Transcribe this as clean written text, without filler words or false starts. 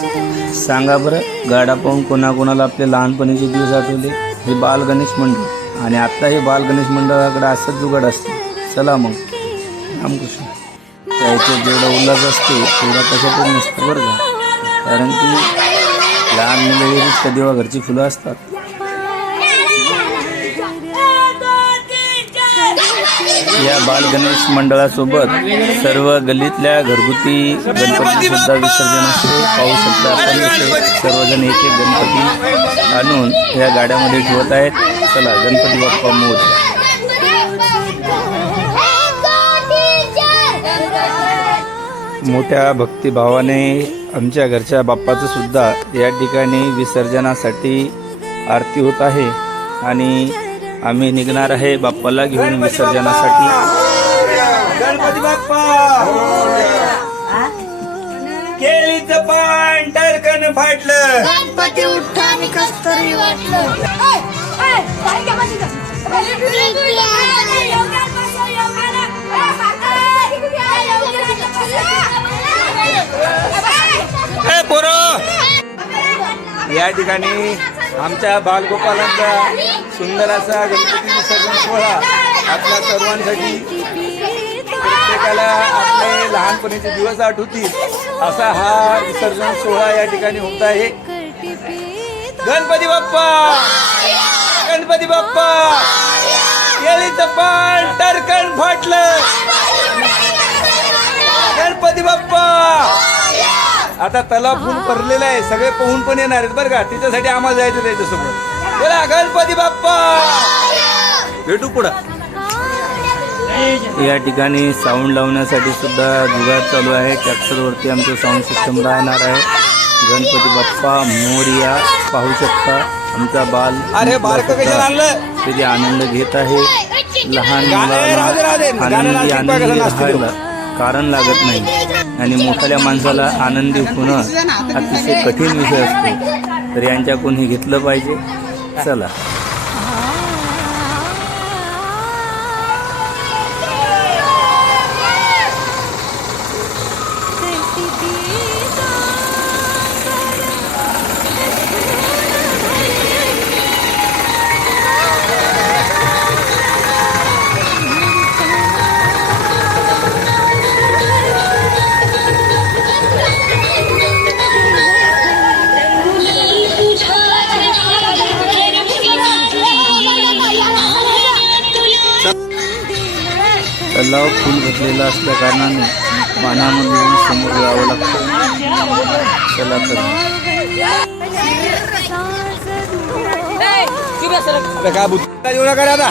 सांगा बरं, गाडा पाहून कोणाकोणाला आपले लहानपणीचे दिवस आठवले? हे बाल गणेश मंडळ आणि आत्ता हे बाल गणेश मंडळाकडे असंच जुगाड असते. चला मग, रामकृष्ण. त्याच्यात जेवढा उल्हास असतो तेवढा कशातच नसतं बरं का, कारण की लहान मुलं वेळीच का देवाघरची फुलं असतात. या बाल गणेश मंडळासोबत सर्व गल्लीतल्या घरगुती गणपती सुद्धा विसर्जन असते. पाहू शकता आपण कसे सर्वजण एक एक गणपती आणून या गाड्यामध्ये ठेवत आहेत. चला, गणपती बाप्पा मोरया. मोठ्या भक्तिभावाने आमच्या घरच्या बाप्पाचं सुद्धा या ठिकाणी विसर्जनासाठी आरती होत आहे आणि आम्ही निघणार आहे बाप्पाला घेऊन विसर्जनासाठी. गणपती बाप्पा केळीचं पान टरकन फाटलं, गणपती उठ्ठानी कस्तरी वाटलं. या ठिकाणी आमच्या बालगोपालांचा सुंदर असा गणपती विसर्जन सोहळा आपल्या सर्वांसाठी, प्रत्येकाला आपले लहानपणीचे दिवस आठवतील असा हा विसर्जन सोहळा या ठिकाणी होत आहे. गणपती बाप्पा, गणपती बाप्पा केळीचं पान टरकन फाटलं, गणपती बाप्पा. आता तलाव फुल भरलेला आहे, सगळे पोहून पण येणार आहेत बरं का, तिच्यासाठी आम्हाला जायचं त्याच्यासोबत. बोला गणपती बाप्पा. भेटू पुढं. या ठिकाणी साऊंड लावण्यासाठी सुद्धा जुगाड चालू आहे. ट्रॅक्टरवरती आमचं साऊंड सिस्टम राहणार आहे. गणपती बाप्पा मोरया पाहू शकता. आमचा बाल किती आनंद घेत आहे. लहान मुलांना आनंदी राहायला कारण लागत नाही आणि मोठ्या माणसाला आनंदी होणं अतिशय कठीण विषय असतो, तर यांच्याकडून हे घेतलं पाहिजे. चला. तलाव फुल भरलेला असल्या कारणाने पाण्यामधून समोर जावं लागतं. चला तर. काय बुद्धी आता